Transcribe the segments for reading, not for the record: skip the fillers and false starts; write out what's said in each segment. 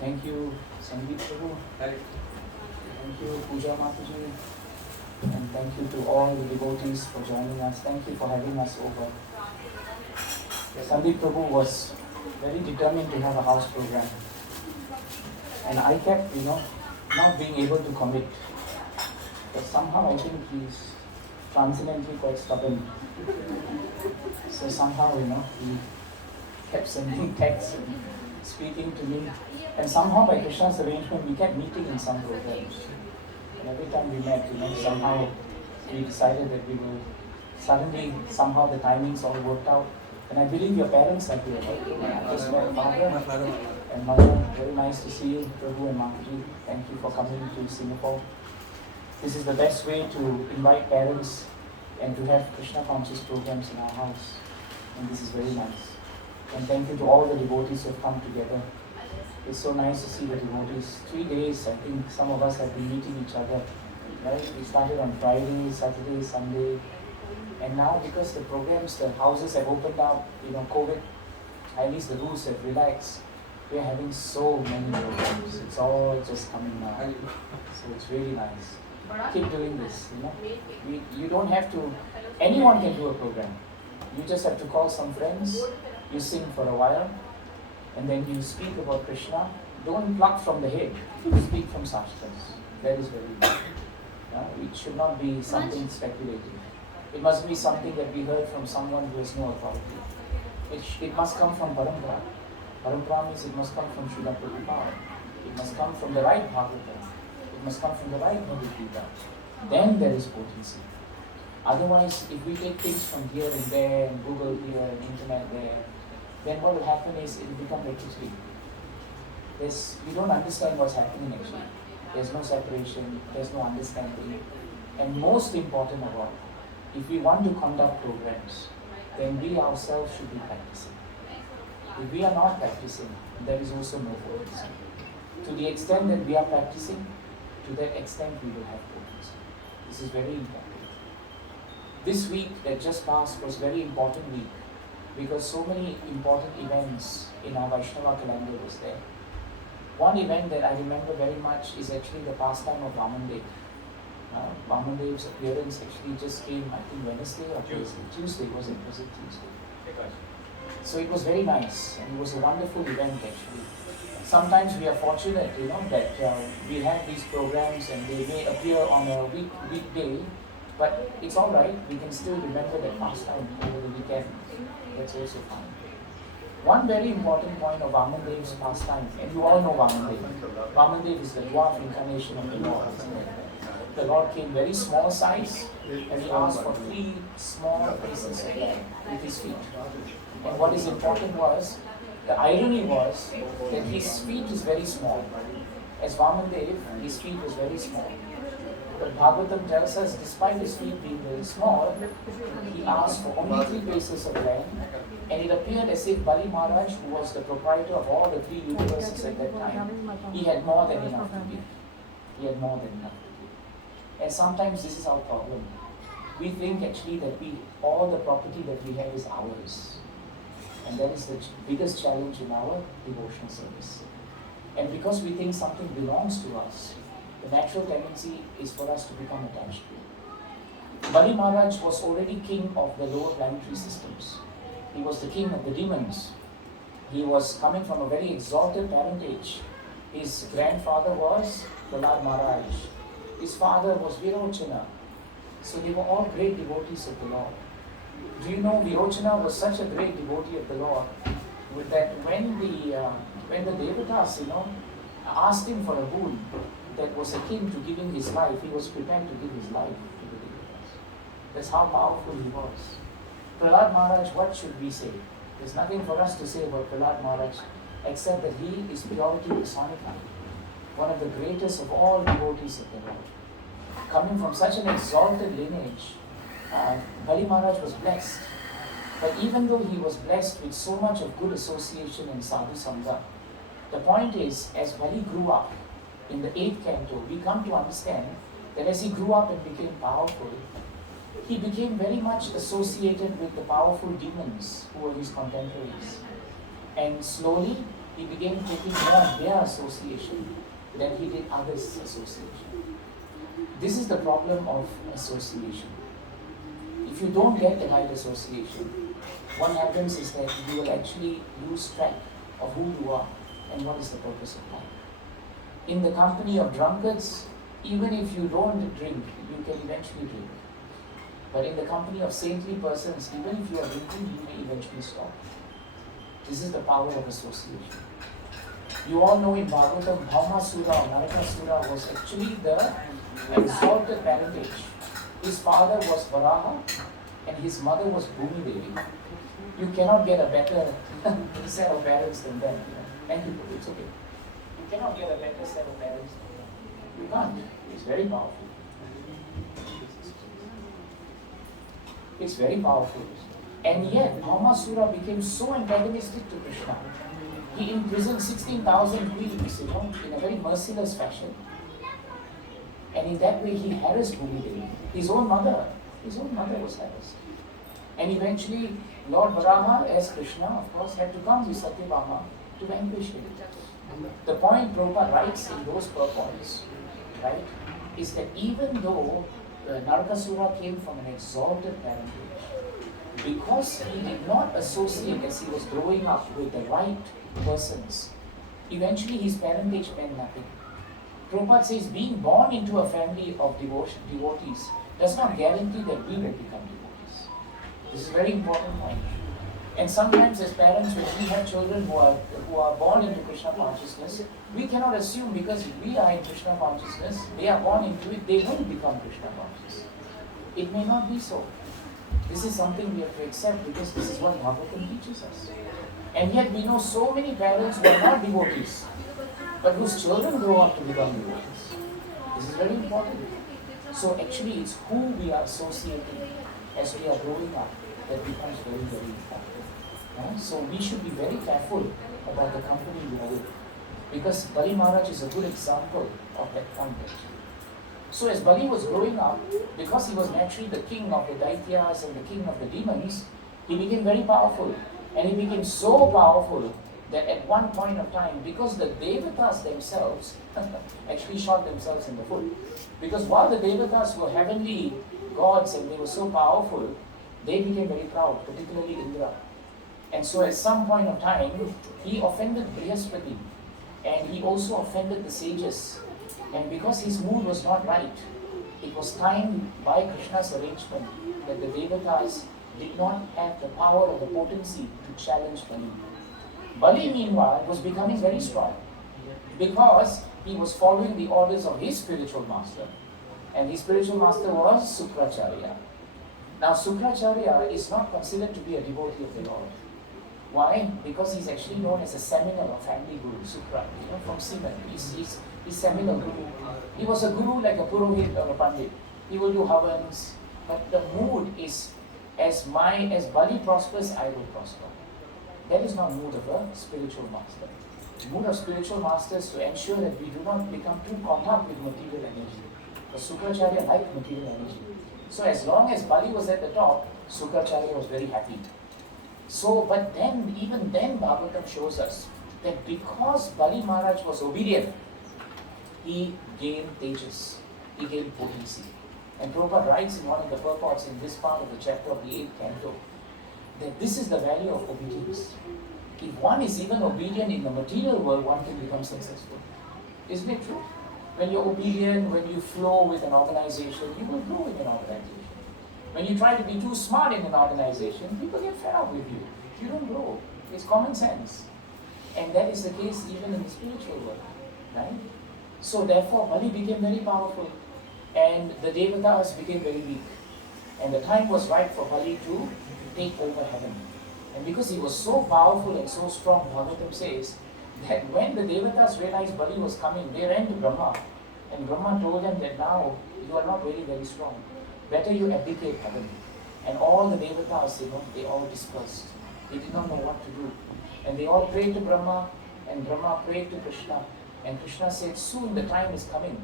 Thank you, Sangeet Prabhu. Thank you, Pooja Mataji. And thank you to all the devotees for joining us. Thank you for having us over. Sandeep Prabhu was very determined to have a house program. And I kept, not being able to commit. But somehow I think he's transcendently quite stubborn. So somehow, he kept sending texts, speaking to me. And somehow by Krishna's arrangement, we kept meeting in some programs. And every time we met, somehow we decided that we will suddenly, somehow the timings all worked out. And I believe your parents are here, right? Just met father and mother. Very nice to see you, Prabhu and Mataji. Thank you for coming to Singapore. This is the best way to invite parents and to have Krishna conscious programs in our house. And this is very nice. And thank you to all the devotees who have come together. It's so nice to see the devotees. 3 days, I think some of us have been meeting each other. Right? We started on Friday, Saturday, Sunday. And now because the programs, the houses have opened up, COVID, at least the rules have relaxed. We are having so many programs. It's all just coming now. So it's really nice. Keep doing this, You don't have to, anyone can do a program. You just have to call some friends, you sing for a while, and then you speak about Krishna. Don't pluck from the head, speak from Shastras. That is very important. It should not be something speculative. It must be something that we heard from someone who has no authority. It must come from Parampara. Parampara means it must come from Srila Prabhupada. It must come from the right Bhagavatam. It must come from the right Bhagavad Gita. Then there is potency. Otherwise, if we take things from here and there, and Google here, and internet there, then what will happen is it will become repetitive. We don't understand what's happening actually. There's no separation, there's no understanding. And most important of all, if we want to conduct programs, then we ourselves should be practicing. If we are not practicing, there is also no potency. To the extent that we are practicing, to that extent we will have potency. This is very important. This week that just passed was a very important week because so many important events in our Vaishnava calendar was there. One event that I remember very much is actually the pastime of Vamandev. Vamandev's appearance actually just came, I think, Wednesday or Tuesday, was it Tuesday? So it was very nice and it was a wonderful event actually. Sometimes we are fortunate, that we have these programs and they may appear on a weekday, but it's all right. We can still remember that pastime over the weekend. That's also fine. One very important point of Vamandev's pastime, and you all know Vamandev. Vamandev is the dwarf incarnation of the Lord. The Lord came very small size and he asked for 3 small pieces of land with his feet. And what is important was, the irony was that his feet is very small. As Vamandev, his feet was very small. But Bhagavatam tells us, despite his feet being very small, he asked for only 3 pieces of land, and it appeared as if Bali Maharaj, who was the proprietor of all the 3 universes at that time, he had more than enough to give. He had more than enough to give. And sometimes this is our problem. We think actually that all the property that we have is ours. And that is the biggest challenge in our devotional service. And because we think something belongs to us, the natural tendency is for us to become attached to it. Bali Maharaj was already king of the lower planetary systems. He was the king of the demons. He was coming from a very exalted parentage. His grandfather was Prahlad Maharaj. His father was Virochana. So they were all great devotees of the Lord. Do you know Virochana was such a great devotee of the Lord that when the Devatas, asked him for a boon that was akin to giving his life, he was prepared to give his life to the Devatas. That's how powerful he was. Prahlad Maharaj, what should we say? There's nothing for us to say about Prahlad Maharaj except that he is purity personified, one of the greatest of all devotees of the Lord. Coming from such an exalted lineage, Bali Maharaj was blessed. But even though he was blessed with so much of good association and sadhu sangha, the point is, as Bali grew up in the 8th canto, we come to understand that as he grew up and became powerful, he became very much associated with the powerful demons who were his contemporaries. And slowly, he began taking more their association than he did others' association. This is the problem of association. If you don't get the right association, what happens is that you will actually lose track of who you are and what is the purpose of life. In the company of drunkards, even if you don't drink, you can eventually drink. But in the company of saintly persons, even if you are drinking, you may eventually stop. This is the power of association. You all know in Bhagavatam, Bhaumasura or Narakasura was actually the exalted parentage. His father was Varaha and his mother was Bhumi Devi. You cannot get a better set of parents than them. Thank you, it's okay. You cannot get a better set of parents than them. You can't. It's very powerful. It's very powerful. And yet, Bhaumasura became so antagonistic to Krishna. He imprisoned 16,000 queens, in a very merciless fashion. And in that way, he harassed Bhumi Devi. His own mother was harassed. And eventually, Lord Varaha, as Krishna, of course, had to come with Satyabhama to vanquish him. The point Prabhupada writes in those purports, right, is that even though Narakasura came from an exalted parentage, because he did not associate as he was growing up with the right persons, eventually his parentage meant nothing. Prabhupada says being born into a family of devotees does not guarantee that we will become devotees. This is a very important point. And sometimes as parents, when we have children who are born into Krishna consciousness, we cannot assume because we are in Krishna consciousness, they are born into it, they will become Krishna conscious. It may not be so. This is something we have to accept because this is what Bhagavatam teaches us. And yet we know so many parents who are not devotees, but whose children grow up to become devotees. This is very important. So actually it's who we are associating as we are growing up that becomes very, very important. So we should be very careful about the company we are with. Because Bali Maharaj is a good example of that context. So as Bali was growing up, because he was naturally the king of the Daityas and the king of the demons, he became very powerful. And he became so powerful that at one point of time, because the Devatas themselves actually shot themselves in the foot. Because while the Devatas were heavenly gods and they were so powerful, they became very proud, particularly Indra. And so at some point of time, he offended Brihaspati and he also offended the sages. And because his mood was not right, it was timed by Krishna's arrangement that the Devatas did not have the power or the potency to challenge Bali. Bali, meanwhile, was becoming very strong because he was following the orders of his spiritual master. And his spiritual master was Sukracharya. Now, Sukracharya is not considered to be a devotee of the Lord. Why? Because he's actually known as a seminal or family guru, Sukra, from Sivan. He's seminal guru. He was a guru like a Purohit or a Pandit. He will do havans. But the mood is, as Bali prospers, I will prosper. That is not mood of a spiritual master. The mood of spiritual master is to ensure that we do not become too caught up with material energy. Because Sukracharya liked material energy. So as long as Bali was at the top, Sukracharya was very happy. So, but then, even then, Bhagavatam shows us that because Bali Maharaj was obedient, he gained tejas, he gained potency. And Prabhupada writes in one of the purports in this part of the chapter of the 8th canto, that this is the value of obedience. If one is even obedient in the material world, one can become successful. Isn't it true? When you're obedient, when you flow with an organization, you will grow in an organization. When you try to be too smart in an organization, people get fed up with you. You don't grow. It's common sense. And that is the case even in the spiritual world. Right? So therefore, Bali became very powerful. And the Devatas became very weak. And the time was right for Bali to take over heaven. And because he was so powerful and so strong, Bhagavatam says that when the Devatas realized Bali was coming, they ran to Brahma. And Brahma told them that now you are not very, very strong. Better you abdicate heaven. And all the Devatas, they all dispersed. They did not know what to do. And they all prayed to Brahma, and Brahma prayed to Krishna. And Krishna said, soon the time is coming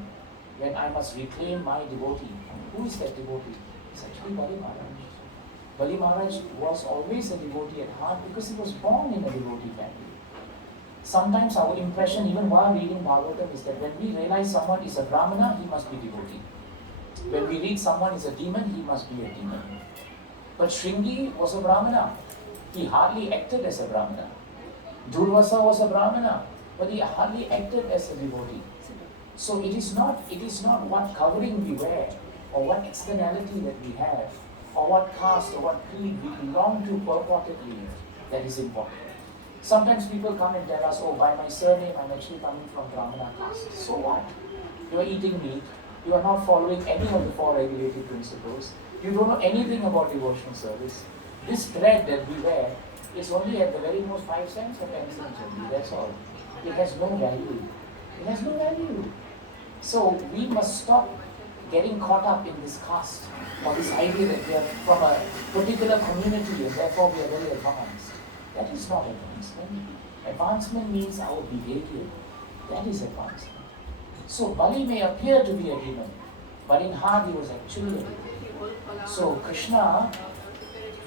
when I must reclaim my devotee. Who is that devotee? It's actually Bali Maharaj. Bali Maharaj was always a devotee at heart because he was born in a devotee family. Sometimes our impression, even while reading Bhagavatam, is that when we realize someone is a Brahmana, he must be devotee. When we read someone is a demon, he must be a demon. But Shringi was a Brahmana. He hardly acted as a Brahmana. Durvasa was a Brahmana, but he hardly acted as a devotee. So it is not what covering we wear, or what externality that we have, or what caste or what creed we belong to purportedly that is important. Sometimes people come and tell us, oh, by my surname I'm actually coming from Brahmana caste. So what? You are eating meat, you are not following any of the 4 regulative principles, you don't know anything about devotional service. This thread that we wear is only at the very most 5 cents or 10 cents only, that's all. It has no value. It has no value. So we must stop getting caught up in this caste or this idea that we are from a particular community and therefore we are very advanced. That is not advancement. Advancement means our behavior. That is advancement. So Bali may appear to be a demon, but in heart he was actually a demon. So Krishna,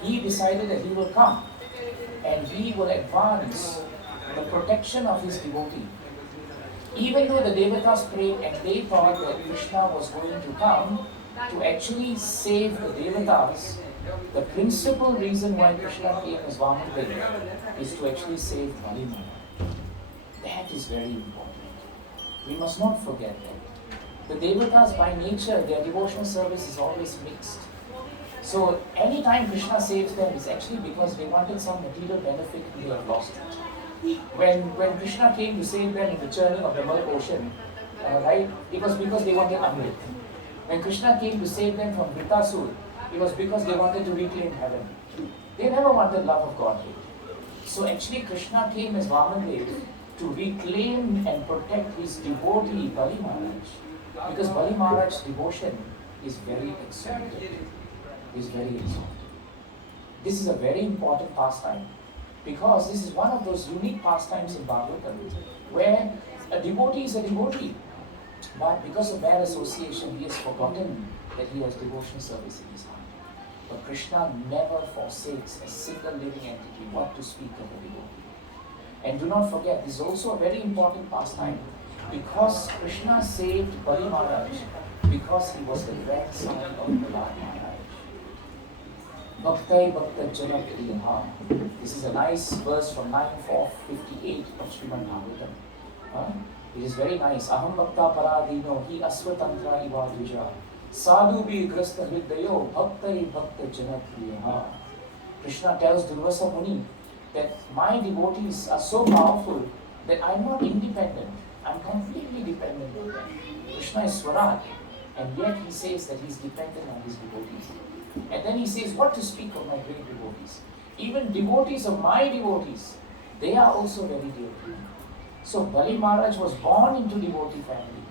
he decided that he will come and he will advance the protection of his devotee. Even though the Devatas prayed and they thought that Krishna was going to come to actually save the Devatas, the principal reason why Krishna came as Vamandev is to actually save Bali Maharaj. That is very important. We must not forget that. The Devatas by nature, their devotional service is always mixed. So anytime Krishna saves them, it's actually because they wanted some material benefit and they have lost it. When Krishna came to save them in the churning of the Milk Ocean, right, it was because they wanted Amrit. When Krishna came to save them from Vritasur, it was because they wanted to reclaim heaven. They never wanted love of Godhead. So actually Krishna came as Vamandev to reclaim and protect his devotee Bali Maharaj. Because Bali Maharaj's devotion is very exalted. This is a very important pastime. Because this is one of those unique pastimes in Bhagavatam where a devotee is a devotee. But because of bad association, he has forgotten that he has devotional service in his heart. But Krishna never forsakes a single living entity, what to speak of a devotee. And do not forget, this is also a very important pastime because Krishna saved Bali Maharaj because he was the grandson of Prahlad Maharaj. Bhaktai Bhakta Janapriyaha. This is a nice verse from 9.458 of Srimad Bhagavatam. It is very nice. Aham Bhakta Paradino Hi Aswatantra Iva Dvija Sadhu Bhi Grasta Hridayo Bhaktai Bhakta Janapriyaha. Krishna tells Durvasa Muni that my devotees are so powerful that I'm not independent. I'm completely dependent on them. Krishna is Swaraj, and yet he says that he's dependent on his devotees. And then he says, what to speak of my great devotees? Even devotees of my devotees, they are also very dear to me. So Bali Maharaj was born into devotee family.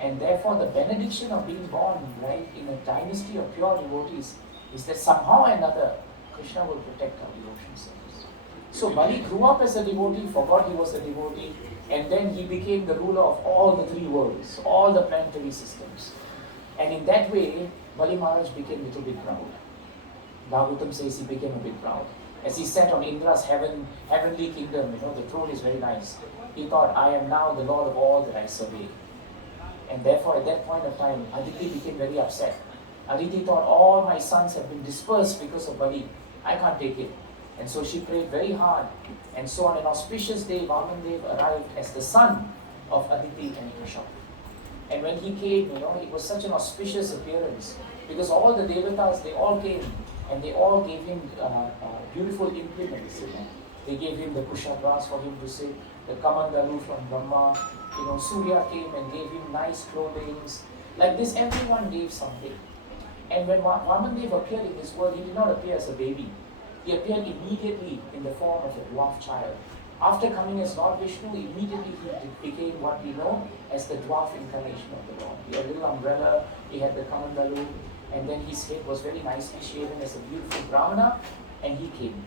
And therefore the benediction of being born, right, in a dynasty of pure devotees is that somehow or another, Krishna will protect our devotion service. So Bali grew up as a devotee, forgot he was a devotee, and then he became the ruler of all the 3 worlds, all the planetary systems. And in that way, Bali Maharaj became a little bit proud. Bhagavatam says he became a bit proud. As he sat on Indra's heavenly kingdom, the throne is very nice. He thought, I am now the Lord of all that I survey. And therefore at that point of time, Aditi became very upset. Aditi thought, all my sons have been dispersed because of Bali. I can't take it. And so she prayed very hard. And so on an auspicious day, Vamandev arrived as the son of Aditi and Kashyap. And when he came, it was such an auspicious appearance because all the Devatas, they all came and they all gave him beautiful implements. They gave him the kusha grass for him to sit, the kamandalu from Brahma. Surya came and gave him nice clothing. Like this, everyone gave something. And when Vamandev appeared in this world, he did not appear as a baby. He appeared immediately in the form of a dwarf child. After coming as Lord Vishnu, immediately he became what we know as the dwarf incarnation of the Lord. He had a little umbrella, he had the kamandalu, and then his head was very nicely shaven as a beautiful Brahmana, and he came.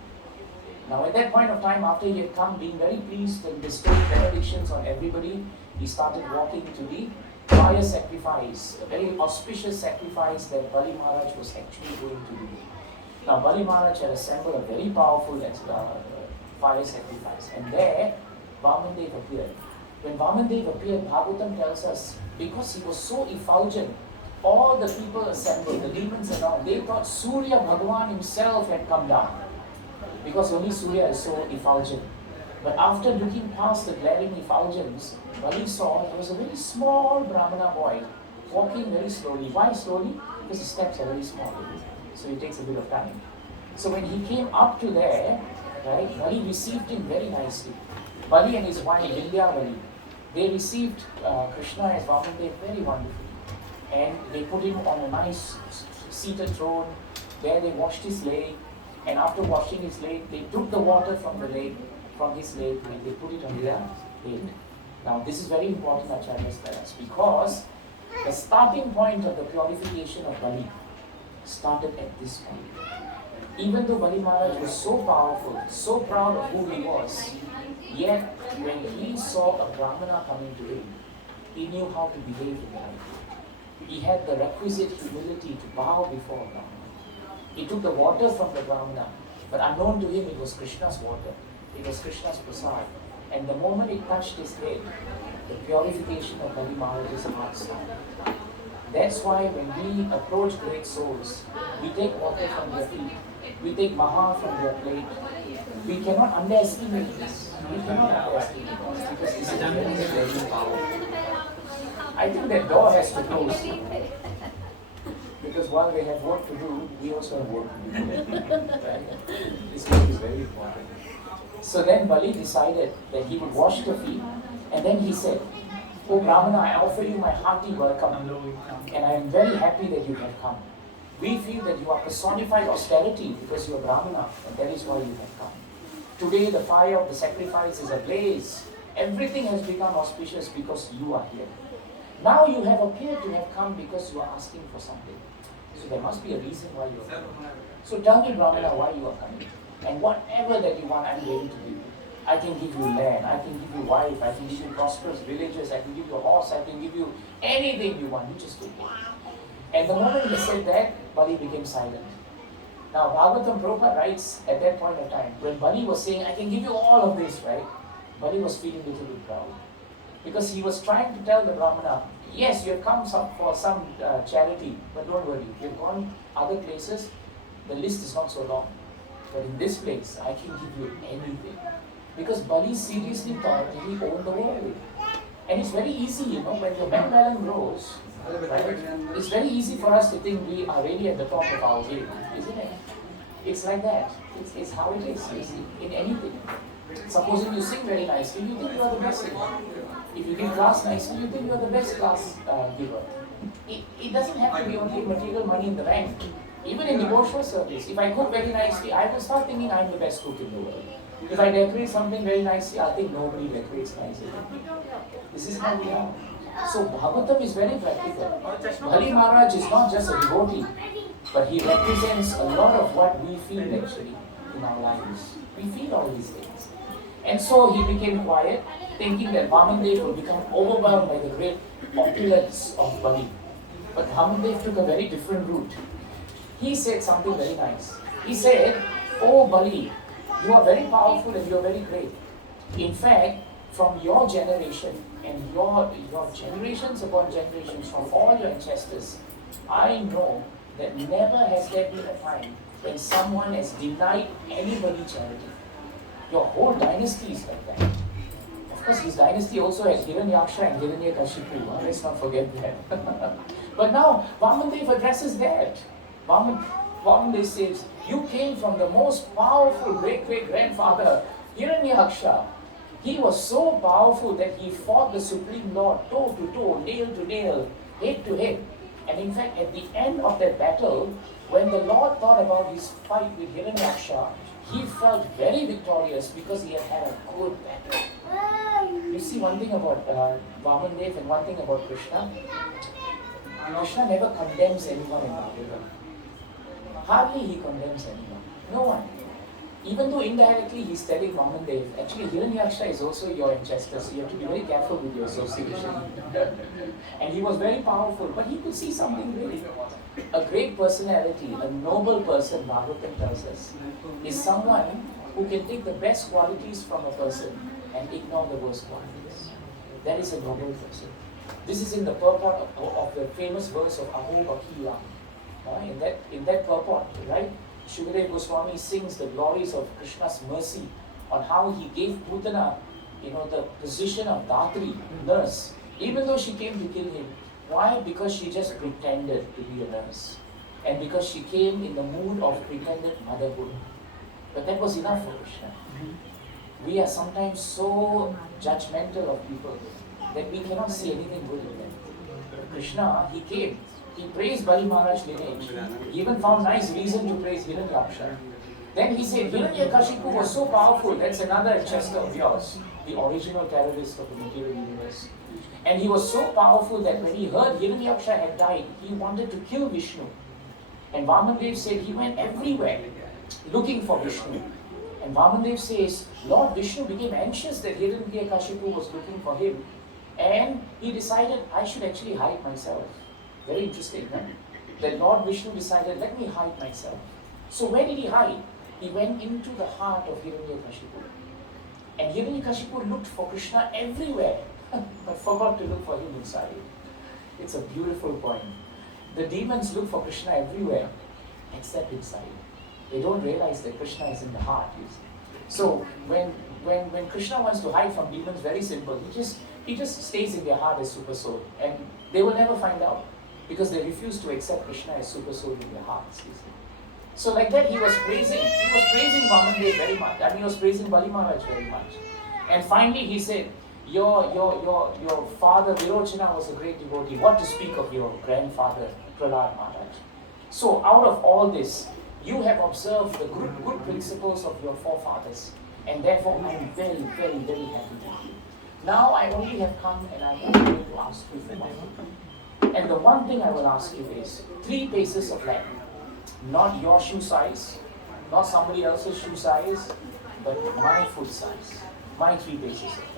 Now at that point of time, after he had come, being very pleased and bestowing benedictions on everybody, he started walking to the fire sacrifice, a very auspicious sacrifice that Bali Maharaj was actually going to do. Now Bali Maharaj had assembled a very powerful fire sacrifice, and there Vamandev appeared. When Vamandev appeared, Bhagavatam tells us, because he was so effulgent, all the people assembled, the demons and all, they thought Surya Bhagavan himself had come down. Because only Surya is so effulgent. But after looking past the glaring effulgence, Bali saw there was a very small Brahmana boy walking very slowly. Why slowly? Because the steps are very small. So it takes a bit of time. So when he came up to there, right, Bali received him very nicely. Bali and his wife, Vindhya Bali, they received Krishna as Vamandev very wonderfully. And they put him on a nice seated throne. There they washed his leg. And after washing his leg, they took the water from the lake, from his leg, and they put it on their head. Now this is very important, Acharyas tell us, because the starting point of the purification of Bali started at this point. Even though Bali Maharaj was so powerful, so proud of who he was, yet when he saw a Brahmana coming to him, he knew how to behave in life. He had the requisite humility to bow before a Brahmana. He took the water from the Brahmana, but unknown to him it was Krishna's water. It was Krishna's prasad. And the moment it touched his head, the purification of Bali Maharaj's heart started. That's why when we approach great souls, we take water from their feet, we take maha from their plate. We cannot underestimate this. We cannot underestimate this because this is very, very powerful. I think that door has to close. Because while they have work to do, we also have work to do. Right? This work is very important. So then Bali decided that he would wash the feet, and then he said, "Oh Brahmana, I offer you my hearty welcome, and I am very happy that you have come. We feel that you are personified austerity because you are Brahmana, and that is why you have come. Today the fire of the sacrifice is ablaze. Everything has become auspicious because you are here. Now you have appeared to have come because you are asking for something. So there must be a reason why you are coming. So tell me, Brahmana, why you are coming. And whatever that you want, I am ready to give you. I can give you land, I can give you wife, I can give you prosperous villages, I can give you a horse, I can give you anything you want. You just take it." And the moment he said that, Bali became silent. Now Bhagavatam Prabhupada writes at that point of time, when Bali was saying, "I can give you all of this," right? Bali was feeling a little bit proud. Because he was trying to tell the Brahmana, yes, you have come for some charity, but don't worry, you have gone other places, the list is not so long. But in this place, I can give you anything. Because Bali seriously thought that he owned the world. And it's very easy, when your bank balance grows, right, it's very easy for us to think we are really at the top of our game, isn't it? It's like that. It's how it is, you see, in anything. Supposing you sing very nicely, you think you are the best singer. If you give class nicely, you think you are the best class giver. It doesn't have to be only material money in the bank. Even in devotional service, if I cook very nicely, I will start thinking I am the best cook in the world. If I decorate something very nicely, I think nobody decorates nicely. This is how we are. So Bhagavatam is very practical. Bali Maharaj is not just a devotee, but he represents a lot of what we feel actually in our lives. We feel all these things. And so he became quiet, thinking that Vamandev will become overwhelmed by the great opulence of Bali. But Vamandev took a very different route. He said something very nice. He said, "Oh Bali, you are very powerful and you are very great. In fact, from your generation and your generations upon generations, from all your ancestors, I know that never has there been a time when someone has denied anybody charity. Your whole dynasty is like that. Of course, his dynasty also has Hiranyaksha and Hiranyakashipu. Let's not forget that. But now, Vamandev addresses that. Vamandev says, you came from the most powerful great-great-grandfather, Hiranyaksha. He was so powerful that he fought the Supreme Lord toe to toe, nail to nail, head to head. And in fact, at the end of that battle, when the Lord thought about his fight with Hiranyaksha, he felt very victorious because he had had a good battle. You see one thing about Vamandev and one thing about Krishna. Krishna never condemns anyone in Bhagavatam. Hardly he condemns anyone. No one. Even though indirectly he's telling Vamandev, actually Hiranyaksha is also your ancestor, so you have to be very careful with your association. And he was very powerful, but he could see something great. A great personality, a noble person, Bhagavatam tells us, is someone who can take the best qualities from a person and ignore the worst qualities. That is a noble person. This is in the purport of the famous verse of Aho Bakila. In that purport, right? Shukadeva Goswami sings the glories of Krishna's mercy on how he gave Putana, the position of Datri, nurse, even though she came to kill him. Why? Because she just pretended to be a nurse. And because she came in the mood of pretended motherhood. But that was enough for Krishna. We are sometimes so judgmental of people that we cannot see anything good in them. Krishna, he came. He praised Bali Maharaj's lineage. He even found nice reason to praise Hiranyaksha. Then he said, Hiranyakashipu was so powerful. That's another Chester of yours, the original terrorist of the material universe. And he was so powerful that when he heard Hiranyaksha had died, he wanted to kill Vishnu. And Vamandev said he went everywhere looking for Vishnu. And Vamandev says, Lord Vishnu became anxious that Hiranyakashipu was looking for him. And he decided, I should actually hide myself. Very interesting, right? That Lord Vishnu decided, let me hide myself. So where did he hide? He went into the heart of Hiranyakashipu. And Hiranyakashipu looked for Krishna everywhere, but forgot to look for him inside. It's a beautiful point. The demons look for Krishna everywhere, except inside. They don't realize that Krishna is in the heart. You see. So when Krishna wants to hide from demons, very simple. He just stays in their heart as super soul, and they will never find out because they refuse to accept Krishna as super soul in their hearts. You see. So like that, he was praising Vamandev very much. I mean, he was praising Bali Maharaj very much. And finally, he said, Your father Virochana was a great devotee. What to speak of your grandfather Prahlad Maharaj? So out of all this, you have observed the good principles of your forefathers, and therefore I am very, very, very happy with you. Now I only have come and I am going to ask you for one thing. And the one thing I will ask you is 3 paces of land. Not your shoe size, not somebody else's shoe size, but my foot size. My 3 paces of land.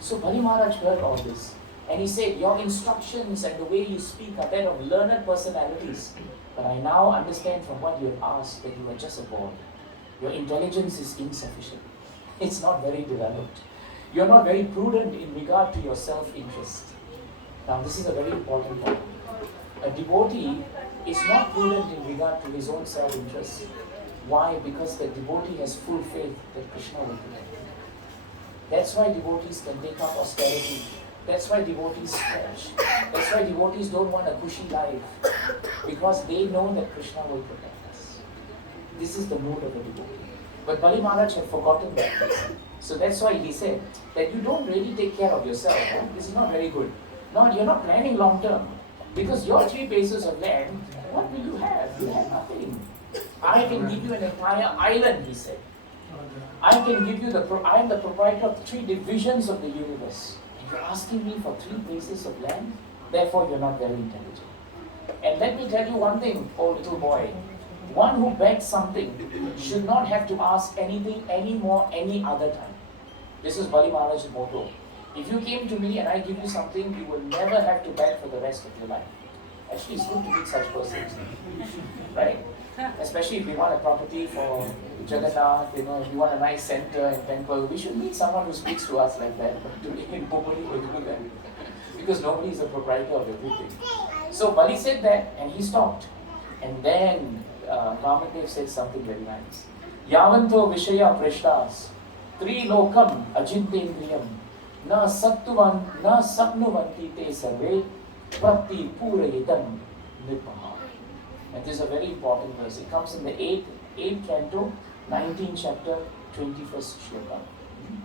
So Bali Maharaj heard all this. And he said, your instructions and the way you speak are that of learned personalities. But I now understand from what you have asked that you are just a boy. Your intelligence is insufficient. It's not very developed. You are not very prudent in regard to your self-interest. Now this is a very important point. A devotee is not prudent in regard to his own self-interest. Why? Because the devotee has full faith that Krishna will protect him. That's why devotees can take up austerity. That's why devotees stretch. That's why devotees don't want a cushy life. Because they know that Krishna will protect us. This is the mood of a devotee. But Bali Maharaj had forgotten that. So that's why he said that you don't really take care of yourself. Huh? This is not very good. No, you're not planning long term. Because your 3 paces of land, what will you have? You have nothing. I can give you an entire island, he said. I can give you I am the proprietor of 3 divisions of the universe. And you're asking me for 3 paces of land? Therefore, you're not very intelligent. And let me tell you one thing, oh little boy. One who begs something should not have to ask anything anymore any other time. This is Bali Maharaj's motto. If you came to me and I give you something, you will never have to beg for the rest of your life. Actually, it's good to meet such persons. Right? Especially if we want a property for Jagannath, if you want a nice center and temple, we should meet someone who speaks to us like that. But today, nobody will do that. Because nobody is a proprietor of everything. So Bali said that and he stopped. And then Vamandev said something very nice. Yavanto Vishaya Preshtas Tri Lokam Ajintendriyam Na Sapnuvanti Te Sarve Bhakti Purayitam Nipaha. And this is a very important verse. It comes in the 8th canto, 19th chapter, 21st shloka.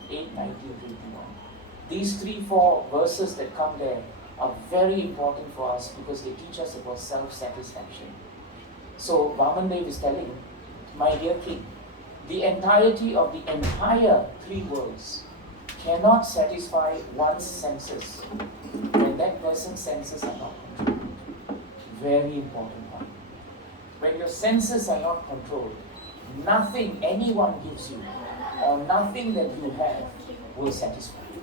8, 19, 21. These 3-4 verses that come there are very important for us because they teach us about self-satisfaction. So Vamandev is telling, my dear king, the entirety of the entire 3 worlds cannot satisfy one's senses when that person's senses are not controlled. Very important one. When your senses are not controlled, nothing anyone gives you or nothing that you have will satisfy you.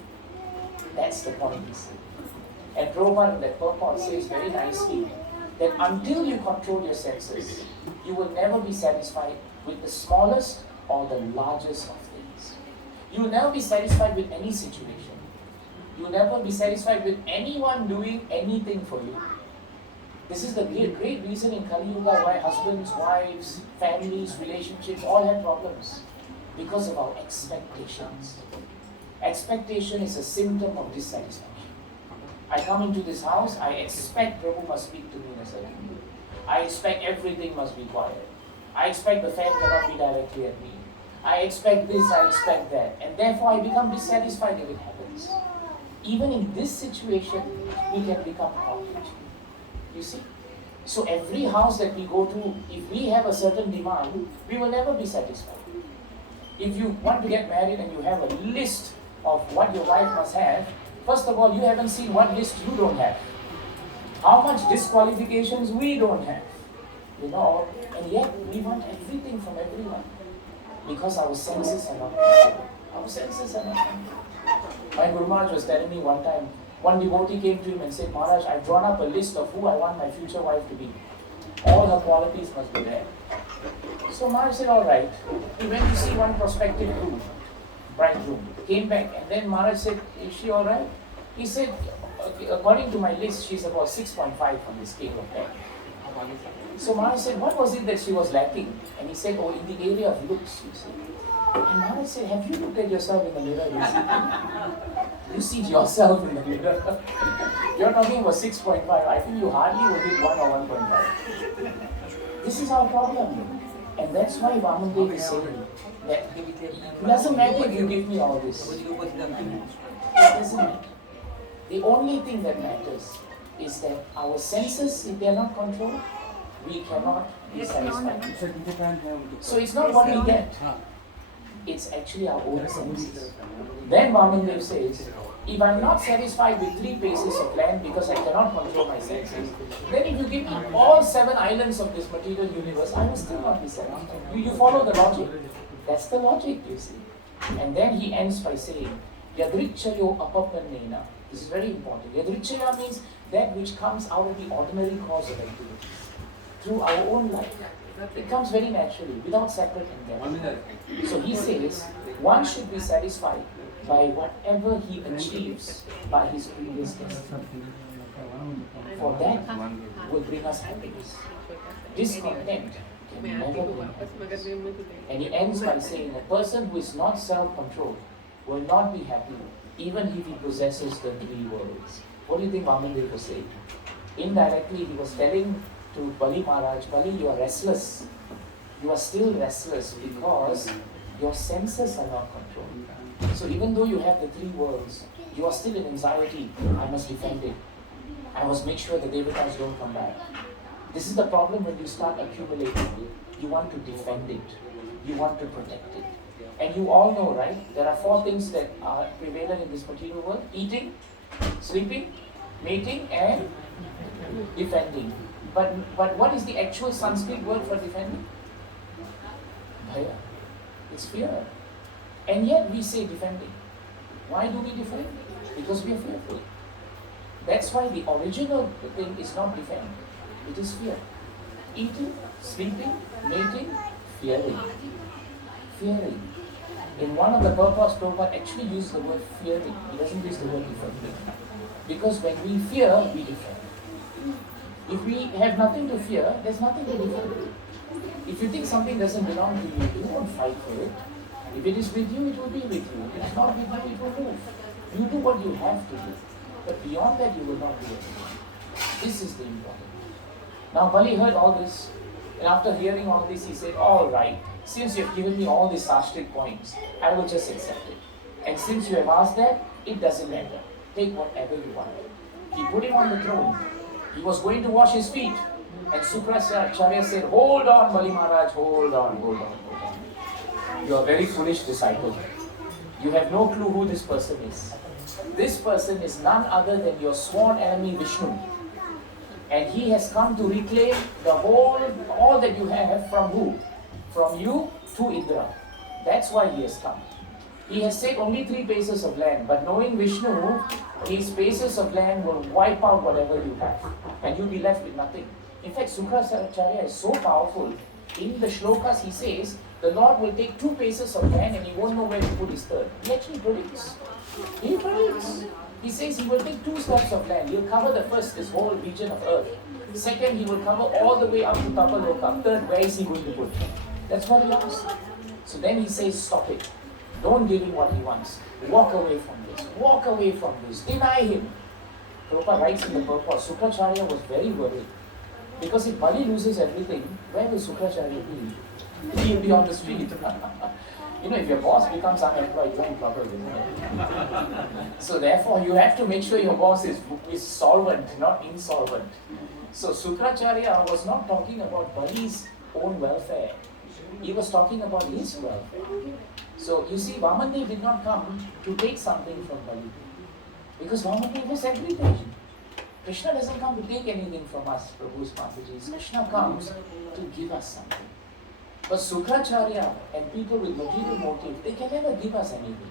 That's the point he said. And Prabhupada in that purport says very nicely that until you control your senses, you will never be satisfied with the smallest or the largest of things. You will never be satisfied with any situation. You will never be satisfied with anyone doing anything for you. This is the great reason in Kali Yuga why husbands, wives, families, relationships all have problems. Because of our expectations. Expectation is a symptom of dissatisfaction. I come into this house, I expect Prabhu must speak to me in a certain way. I expect everything must be quiet. I expect the fan cannot be directly at me. I expect this, I expect that. And therefore I become dissatisfied if it happens. Even in this situation, we can become conflicted. You see? So every house that we go to, if we have a certain demand, we will never be satisfied. If you want to get married and you have a list of what your wife must have, first of all, you haven't seen what list you don't have. How much disqualifications we don't have. You know, and yet we want everything from everyone. Because our senses are not controlled. Our senses are not controlled. My Guru Maharaj was telling me one time, one devotee came to him and said, Maharaj, I've drawn up a list of who I want my future wife to be. All her qualities must be there. So Maharaj said, all right. He went to see one prospective groom, bridegroom. Came back and then Maharaj said, is she all right? He said, according to my list, she's about 6.5 on the scale of 10. So Maharaj said, what was it that she was lacking? And he said, oh, in the area of looks, you see. And Maharaj said, have you looked at yourself in the mirror recently? You see yourself in the mirror. You're talking about 6.5. I think you hardly will hit 1 or 1.5. This is our problem. And that's why Vamandev is saying that it doesn't matter if you give me all this. It doesn't matter. The only thing that matters is that our senses, if they are not controlled, we cannot be satisfied. So it's not what we get. It's actually our own senses. Then Vamandev says, if I'm not satisfied with 3 paces of land because I cannot control my senses, then if you give me all 7 islands of this material universe, I will still not be satisfied. You follow the logic. That's the logic, you see. And then he ends by saying, Yadrichayo apapannena. This is very important. Yadrichaya means that which comes out of the ordinary course of activity. Through our own life. It comes very naturally, without separate endeavor. So he says, one should be satisfied by whatever he achieves by his previous destiny. For that will bring us happiness. Discontent can never bring happiness. And he ends by saying, a person who is not self-controlled will not be happy even if he possesses the 3 worlds. What do you think Vamandev was saying? Indirectly, he was telling to Bali Maharaj, Bali, you are restless. You are still restless because your senses are not controlled. So even though you have the 3 worlds, you are still in anxiety. I must defend it. I must make sure the Devatas don't come back. This is the problem when you start accumulating. You want to defend it. You want to protect it. And you all know, right? There are 4 things that are prevalent in this material world. Eating, sleeping, mating, and defending. But what is the actual Sanskrit word for defending? Bhaya. It's fear. And yet we say defending. Why do we defend? Because we are fearful. That's why the original thing is not defend. It is fear. Eating, sleeping, mating, fearing. Fearing. In one of the purpose, Prabhupada actually uses the word fearing. He doesn't use the word defending. Because when we fear, we defend. If we have nothing to fear, there's nothing to defend. If you think something doesn't belong to you, you won't fight for it. If it is with you, it will be with you. If it's not with you, it will move. You do what you have to do. But beyond that, you will not do anything. This is the important. Now, Bali heard all this. And after hearing all this, he said, all right, since you have given me all these sastric points, I will just accept it. And since you have asked that, it doesn't matter. Take whatever you want. He put him on the throne. He was going to wash his feet. And Sukracharya said, hold on, Bali Maharaj, hold on. You are a very foolish disciple. You have no clue who this person is. This person is none other than your sworn enemy Vishnu. And he has come to reclaim all that you have from who? From you to Indra. That's why he has come. He has said only 3 paces of land, but knowing Vishnu, these paces of land will wipe out whatever you have. And you'll be left with nothing. In fact, Sukracharya is so powerful In the shlokas he says, the Lord will take 2 paces of land and he won't know where to put his third. He actually predicts. He predicts. He says he will take 2 steps of land. He'll cover the first, this whole region of earth. Second, he will cover all the way up to Tapaloka. Third, where is he going to put? That's what he asks. So then he says, stop it. Don't give him what he wants. Walk away from this. Walk away from this. Deny him. Prabhupada writes in the purport, Sukracharya was very worried. Because if Bali loses everything, where will Sukracharya be? He'll be on the street. If your boss becomes unemployed, you're in trouble, isn't it? So therefore, you have to make sure your boss is solvent, not insolvent. So Sukracharya was not talking about Bali's own welfare. He was talking about his welfare. So you see, Vamandev did not come to take something from Bali. Because Vamandev was everything. Krishna doesn't come to take anything from us, Prabhu's Mataji. Krishna comes to give us something. But Sukracharya and people with material motive, they can never give us anything.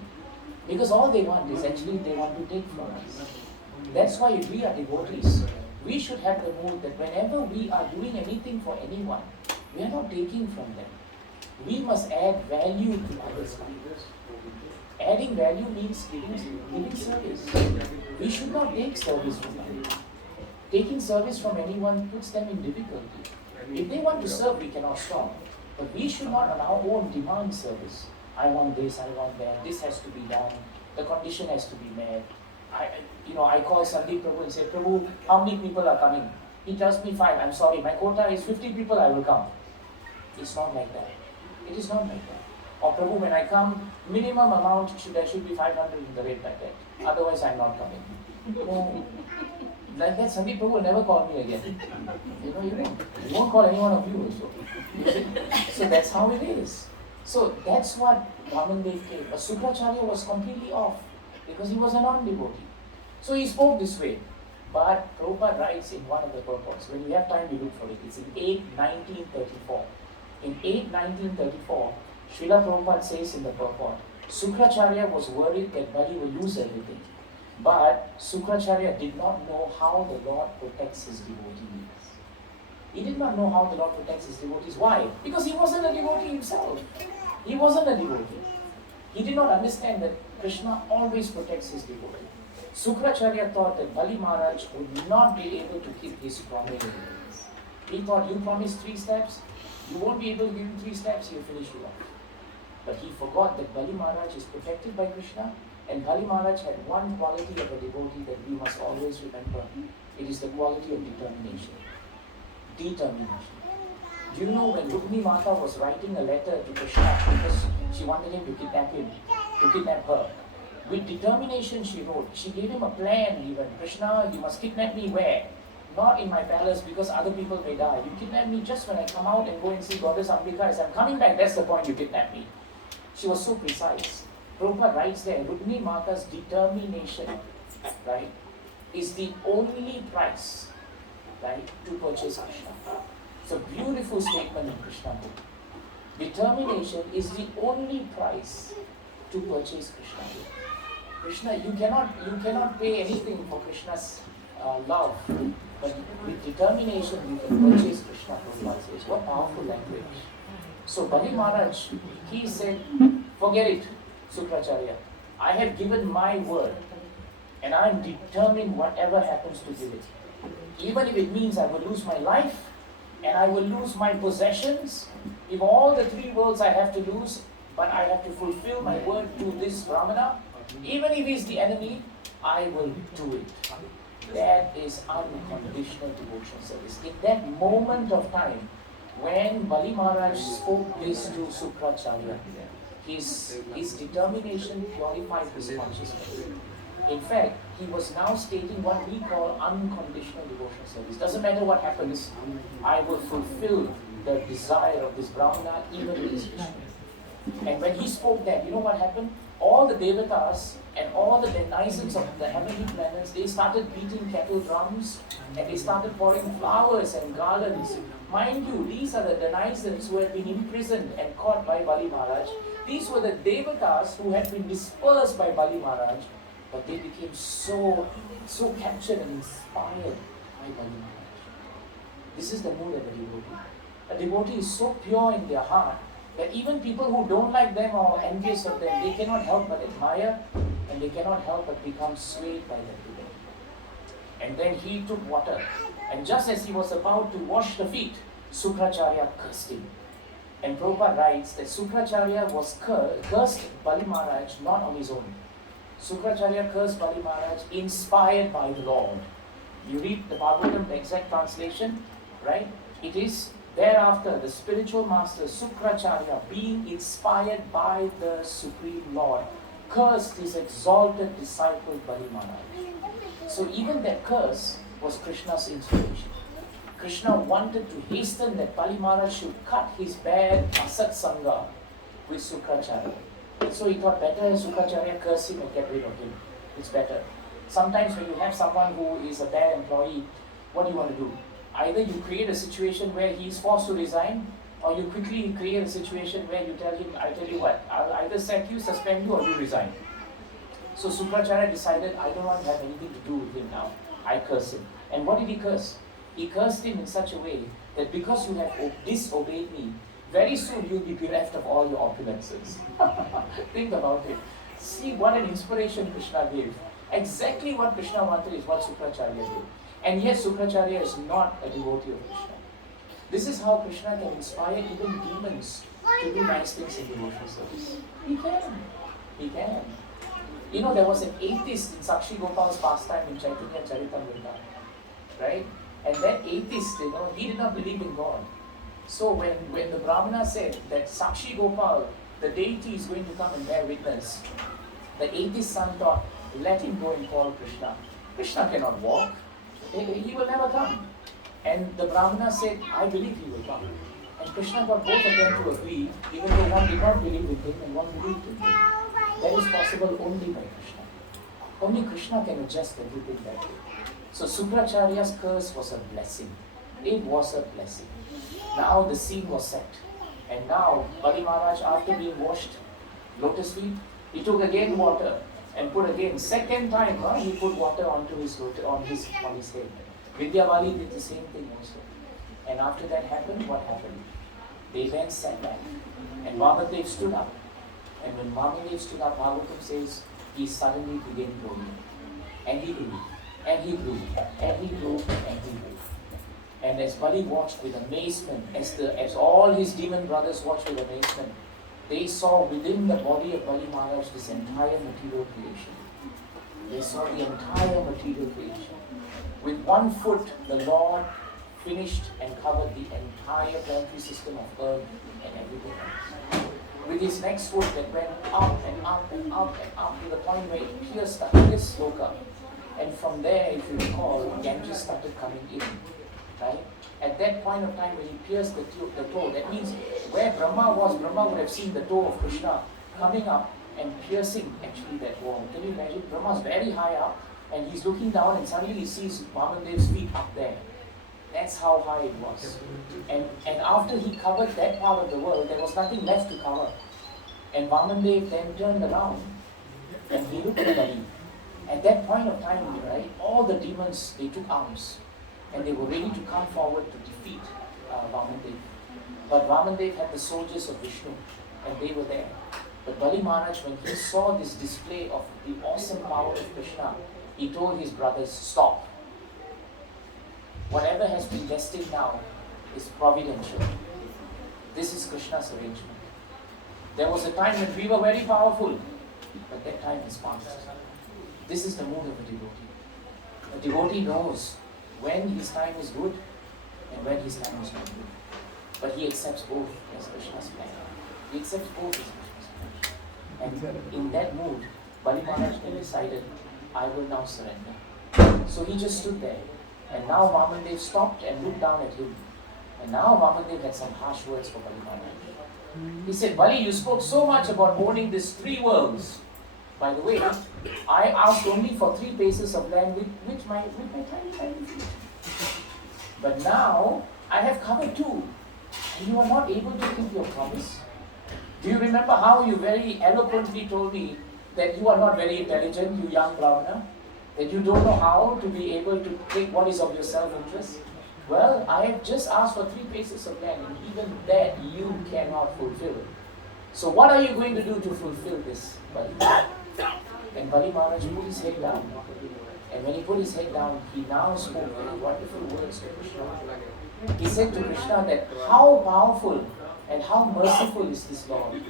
Because all they want is actually they want to take from us. That's why if we are devotees, we should have the mood that whenever we are doing anything for anyone, we are not taking from them. We must add value to others' lives. Adding value means giving service. We should not take service from anyone. Taking service from anyone puts them in difficulty. If they want to serve, we cannot stop. But we should not on our own demand service. I want this, I want that, this has to be done, the condition has to be met. I call Sandeep Prabhu and say, Prabhu, how many people are coming? He tells me 5. I'm sorry, my quota is 50 people, I will come. It's not like that. It is not like that. Or Prabhu, when I come, minimum amount there should be 500 in the rate packet. Otherwise, I'm not coming. No. Like that, Sandeep Prabhu will never call me again. You won't. He won't call any one of you also. So that's how it is. So that's what Vamandev came. But Sukracharya was completely off because he was a non-devotee. So he spoke this way. But Prabhupada writes in one of the purports, when you have time you look for it, it's in 8-1934. In 8-1934, Srila Prabhupada says in the purport, Sukracharya was worried that Bali will lose everything. But Sukracharya did not know how the Lord protects his devotees. He did not know how the Lord protects his devotees. Why? Because he wasn't a devotee himself. He wasn't a devotee. He did not understand that Krishna always protects his devotee. Sukracharya thought that Bali Maharaj would not be able to keep his promise. He thought, you promised 3 steps, you won't be able to give him 3 steps, he'll finish you off. But he forgot that Bali Maharaj is protected by Krishna, and Bali Maharaj had one quality of a devotee that we must always remember. It is the quality of determination. Determination. Do you know when Rukmini Mata was writing a letter to Krishna because she wanted him to kidnap her? With determination she wrote. She gave him a plan even. Krishna, you must kidnap me where? Not in my palace because other people may die. You kidnap me just when I come out and go and see Goddess Ambika. As I'm coming back, that's the point you kidnap me. She was so precise. Prabhupada writes there, Rukmini Mata's determination, right, is the only price, right, to purchase Krishna. It's a beautiful statement in Krishna book. Determination is the only price to purchase Krishna. Krishna, you cannot pay anything for Krishna's love, but with determination you can purchase Krishna. Prabhupada says, what powerful language. So Bali Maharaj, he said, forget it, Sukracharya. I have given my word and I am determined whatever happens to give it. Even if it means I will lose my life and I will lose my possessions, if all the 3 worlds I have to lose, but I have to fulfill my word to this Brahmana, even if he's the enemy, I will do it. That is unconditional devotional service. In that moment of time, when Bali Maharaj spoke this to Sukracharya, his determination purified his consciousness. In fact, he was now stating what we call unconditional devotional service. Doesn't matter what happens, I will fulfill the desire of this Brahmana even with his Vishnu. And when he spoke that, you know what happened? All the Devatas and all the denizens of the heavenly planets, they started beating kettle drums and they started pouring flowers and garlands. Mind you, these are the denizens who had been imprisoned and caught by Bali Maharaj. These were the Devatas who had been dispersed by Bali Maharaj, but they became so captured and inspired by Bali Maharaj. This is the mood of the devotee. A devotee is so pure in their heart that even people who don't like them or envious of them, they cannot help but admire, and they cannot help but become swayed by that devotee. And then he took water, and just as he was about to wash the feet, Sukracharya cursed him. And Prabhupada writes that Sukracharya was cursed Bali Maharaj not on his own. Sukracharya cursed Bali Maharaj inspired by the Lord. You read the Bhagavatam, the exact translation, right? It is thereafter the spiritual master Sukracharya, being inspired by the Supreme Lord, cursed his exalted disciple Bali Maharaj. So even that curse was Krishna's inspiration. Krishna wanted to hasten that Bali Maharaj should cut his bad asat sangha with Sukracharya. And so he thought better Sukracharya curse him and get rid of him. It's better. Sometimes when you have someone who is a bad employee, what do you want to do? Either you create a situation where he is forced to resign, or you quickly create a situation where you tell him, I tell you what, I'll either sack you, suspend you, or you resign. So Sukracharya decided, I don't want to have anything to do with him now. I curse him. And what did he curse? He cursed him in such a way that because you have disobeyed me, very soon you'll be bereft of all your opulences. Think about it. See what an inspiration Krishna gave. Exactly what Krishna wanted is what Sukracharya did. And yet Sukracharya is not a devotee of Krishna. This is how Krishna can inspire even demons to do nice things in devotional service. He can. He can. You know, there was an atheist in Sakshi Gopal's pastime in Chaitanya Charitamrita. Right? And that atheist, he did not believe in God. So when the Brahmana said that Sakshi Gopal, the deity, is going to come and bear witness, the atheist son thought, let him go and call Krishna. Krishna cannot walk. He will never come. And the Brahmana said, I believe he will come. And Krishna got both of them to agree, even though one did not believe in him and one believed in him. That is possible only by Krishna. Only Krishna can adjust everything that way. So Sukracharya's curse was a blessing. It was a blessing. Now the scene was set. And now Bali Maharaj, after being washed, lotus feet, he took again water and put again, second time, he put water onto on his head. Vidyavali did the same thing also. And after that happened, what happened? They then sat back. And Vamadev stood up. And when Vamadev stood up, Bhagavatam says, he suddenly began growing. And he grew. And he grew. And he grew. And he grew. And as Bali watched with amazement, as all his demon brothers watched with amazement, they saw within the body of Bali Maharaj this entire material creation. They saw the entire material creation. With 1 foot, the Lord finished and covered the entire planetary system of Earth and everything else. With his next foot that went up and up and up and up to the point where it pierced the highest sloka. And from there, if you recall, Ganges started coming in. Right? At that point of time when he pierced the toe, that means where Brahma was, Brahma would have seen the toe of Krishna coming up and piercing actually that wall. Can you imagine? Brahma's very high up and he's looking down and suddenly he sees Vamanadev's feet up there. That's how high it was. And after he covered that part of the world, there was nothing left to cover. And Vamadev then turned around and he looked at Bali. At that point of time, right, all the demons, they took arms. And they were ready to come forward to defeat Vamadev. But Vamadev had the soldiers of Vishnu, and they were there. But Bali Maharaj, when he saw this display of the awesome power of Krishna, he told his brothers, stop. Whatever has been destined now is providential. This is Krishna's arrangement. There was a time when we were very powerful, but that time is past. This is the mood of a devotee. A devotee knows when his time is good and when his time is not good. But he accepts both as Krishna's plan. He accepts both as Krishna's plan. And in that mood, Bali Maharaj then decided, I will now surrender. So he just stood there. And now Vamadev stopped and looked down at him. And now Vamadev had some harsh words for Bali Maharaj. He said, Bali, you spoke so much about owning these 3 worlds. By the way, I asked only for 3 paces of land with my tiny, tiny feet. But now, I have covered 2. And you are not able to keep your promise. Do you remember how you very eloquently told me that you are not very intelligent, you young Brahmana? That you don't know how to be able to take what is of your self-interest? Well, I have just asked for 3 paces of land, and even that you cannot fulfill. So what are you going to do to fulfill this, Bali? And Bali Maharaj put his head down. And when he put his head down, he now spoke very wonderful words to Krishna. He said to Krishna that how powerful and how merciful is this Lord.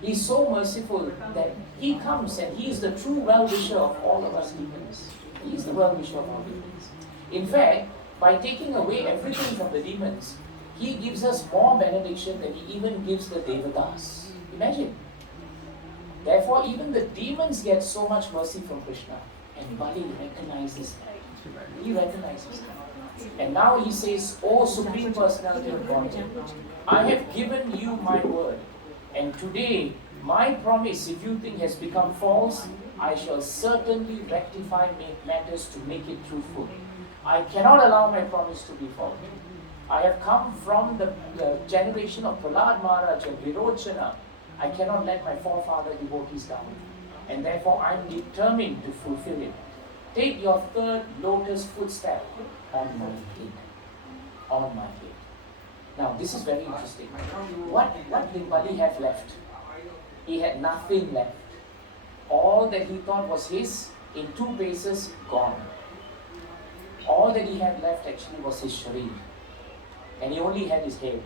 He is so merciful that he comes and he is the true well-wisher of all of us demons. He is the well-wisher of all demons. In fact, by taking away everything from the demons, he gives us more benediction than he even gives the Devatas. Imagine. Therefore, even the demons get so much mercy from Krishna. And Bali recognizes that. He recognizes that. And now he says, "O Supreme Personality of Godhead, I have given you my word. And today, my promise, if you think has become false, I shall certainly rectify matters to make it truthful. I cannot allow my promise to be false. I have come from the generation of Prahlad Maharaj and Virochana. I cannot let my forefather devotees down. And therefore I am determined to fulfill it. Take your 3rd lotus footstep on my head. On my head." Now this is very interesting. What did Bali have left? He had nothing left. All that he thought was his, in 2 paces, gone. All that he had left actually was his sharir. And he only had his head.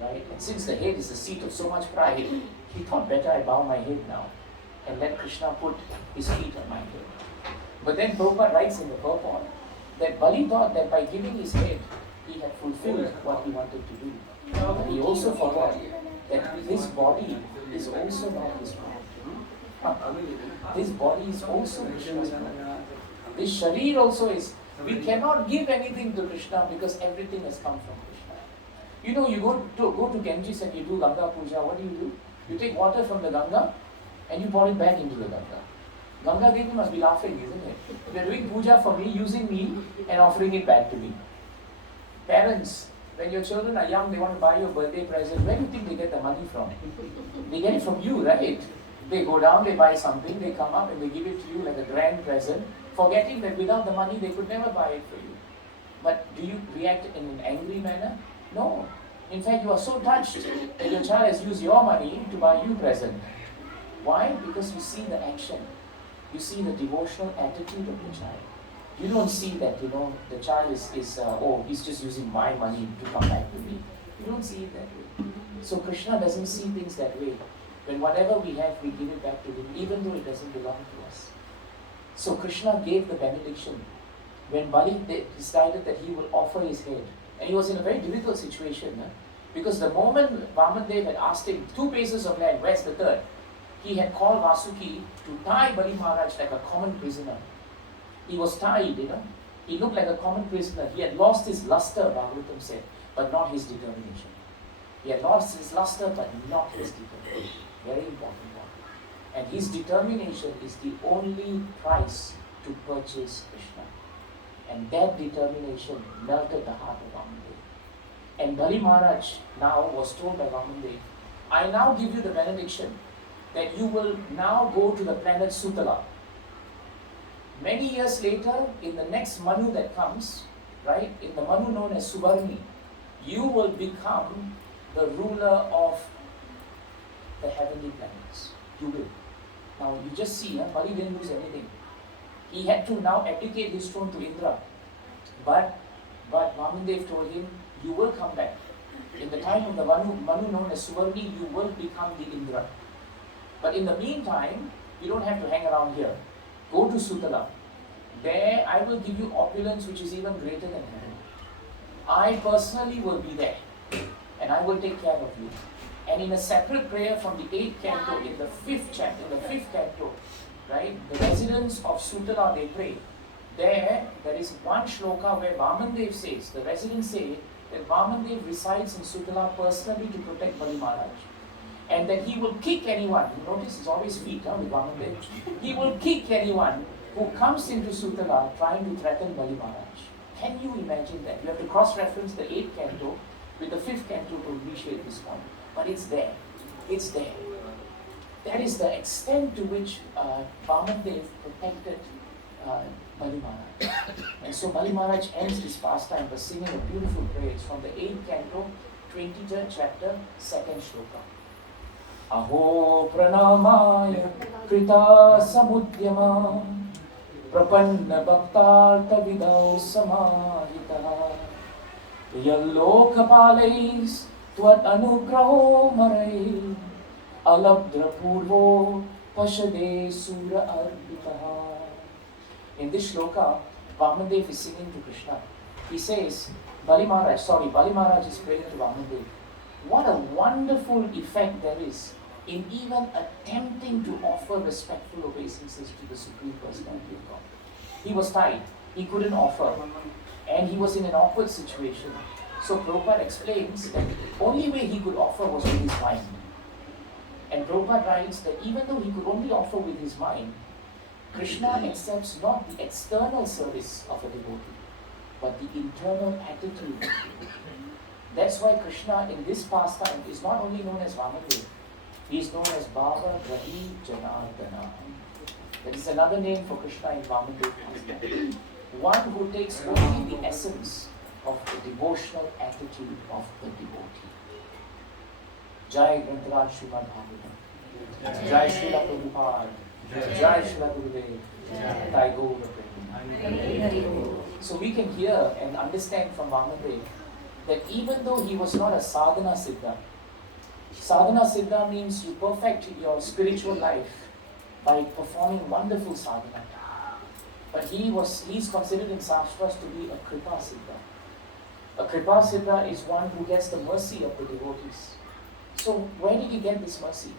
Right? And since the head is the seat of so much pride, he thought, better I bow my head now and let Krishna put his feet on my head. But then Prabhupada writes in the purport that Bali thought that by giving his head, he had fulfilled what he wanted to do. But he also forgot that his body is also not his body. This body is also Krishna's body. This sharir also is. We cannot give anything to Krishna because everything has come from Krishna. You know, you go to Ganges and you do Ganga Puja, what do? You take water from the Ganga and you pour it back into the Ganga. Ganga Devi must be laughing, isn't it? They're doing puja for me, using me and offering it back to me. Parents, when your children are young, they want to buy you a birthday present, where do you think they get the money from? They get it from you, right? They go down, they buy something, they come up and they give it to you like a grand present, forgetting that without the money they could never buy it for you. But do you react in an angry manner? No. In fact, you are so touched that your child has used your money to buy you a present. Why? Because you see the action. You see the devotional attitude of the child. You don't see that, the child is he's just using my money to come back to me. You don't see it that way. So Krishna doesn't see things that way. When whatever we have, we give it back to him, even though it doesn't belong to us. So Krishna gave the benediction when Bali decided that he will offer his head. And he was in a very difficult situation, because the moment Vamandev had asked him 2 paces of land, where's the 3rd? He had called Vasuki to tie Bali Maharaj like a common prisoner. He was tied, He looked like a common prisoner. He had lost his luster, Bhagavatam said, but not his determination. He had lost his luster, but not his determination. Very important one. And his determination is the only price to purchase Krishna. And that determination melted the heart of Vamandev. And Bali Maharaj now was told by Vamandev, I now give you the benediction that you will now go to the planet Sutala. Many years later, in the next Manu that comes, right, in the Manu known as Subarni, you will become the ruler of the heavenly planets. You will. Now you just see, Bali didn't lose anything. He had to now abdicate his throne to Indra. But Vamandev told him, you will come back. In the time of the Manu known as Subarni, you will become the Indra. But in the meantime, you don't have to hang around here. Go to Sutala. There I will give you opulence which is even greater than heaven. I personally will be there. And I will take care of you. And in a separate prayer from the 8th canto, in the 5th chapter, in the 5th canto, right, the residents of Sutala, they pray. There is one shloka where Vamandev says, the residents say that Vamandev resides in Sutala personally to protect Bali Maharaj. And that he will kick anyone, you notice it's always feet with Vamandev. He will kick anyone who comes into Sutala trying to threaten Bali Maharaj. Can you imagine that? You have to cross-reference the 8th canto with the 5th canto to appreciate this point. But it's there. It's there. That is the extent to which Vamandev protected Bali Maharaj. And so So Bali Maharaj ends his pastime by singing a beautiful prayer. It's from the 8th canto, 23rd chapter, 2nd shloka. Aho pranamaya krita samudyama prapanna bhaktartha vidau samahita yallokapalais tvat anugraho marai alabdra purvo pashade sura arbitaha. In this shloka, Vamandev is singing to Krishna. He says, Bali Maharaj is praying to Vamandev. What a wonderful effect there is in even attempting to offer respectful obeisances to the Supreme Personality of God. He was tied, he couldn't offer, and he was in an awkward situation. So Prabhupada explains that the only way he could offer was with his mind. And Prabhupada writes that even though he could only offer with his mind, Krishna accepts not the external service of a devotee, but the internal attitude. That's why Krishna in this pastime is not only known as Vamandev, he is known as Baba Grahi Janardana. That is another name for Krishna in Vamandev pastime. One who takes only the essence of the devotional attitude of the devotee. Jai Grantaraj Srimad Bhagavatam. Jai Srila Prabhupada. Jai Srila Gurudev. Jai Gaura. So we can hear and understand from Vamandev that even though he was not a sadhana siddha means you perfect your spiritual life by performing wonderful sadhana. But he's considered in Shastras to be a kripa siddha. A kripa siddha is one who gets the mercy of the devotees. So where did he get this mercy?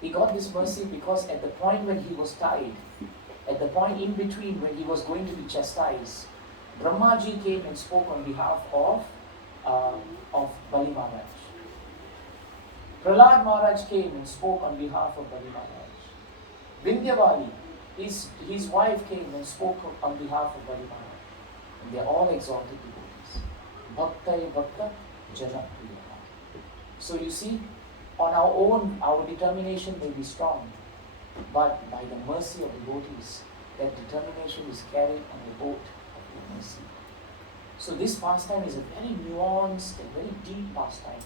He got this mercy because at the point when he was tied, at the point in between when he was going to be chastised, Brahmaji came and spoke on behalf of Bali Maharaj. Prahlad Maharaj came and spoke on behalf of Bali Maharaj. Vindhyavali, his wife came and spoke on behalf of Bali Maharaj. And they are all exalted devotees. Bhaktaya Bhakta Jana Priya. So you see, on our own, our determination may be strong, but by the mercy of devotees, that determination is carried on the boat of the mercy. So this pastime is a very nuanced and very deep pastime.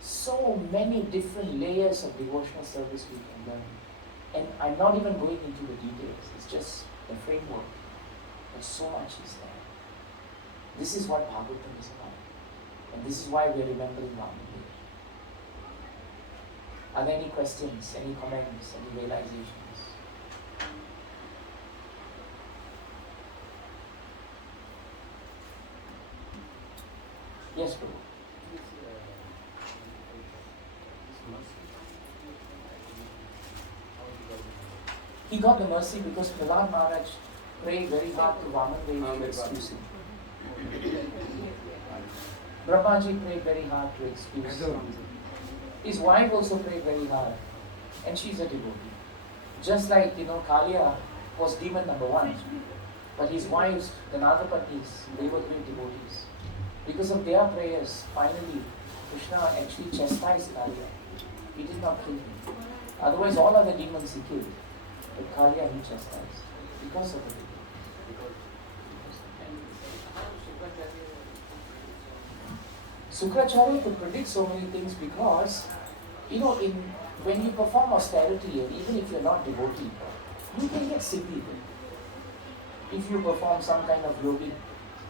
So many different layers of devotional service we can learn. And I'm not even going into the details, it's just the framework. But so much is there. This is what Bhagavatam is about. And this is why we are remembering Vamandev. Are there any questions, any comments, any realizations? Yes, Prabhu. He got the mercy because Prahlad Maharaj prayed very hard to Vamandev to excuse him. Brahmaji prayed very hard to excuse him. His wife also prayed very hard, and she's a devotee. Just like, Kalia was demon number 1, but his wives, the Nagapatnis, they were great devotees. Because of their prayers, finally, Krishna actually chastised Kalia. He did not kill him. Otherwise, all other demons he killed. But Kalia he chastised. Because of it. Sukracharya could predict so many things because, when you perform austerity, and even if you're not devotee, you can get siddhi. If you perform some kind of yogic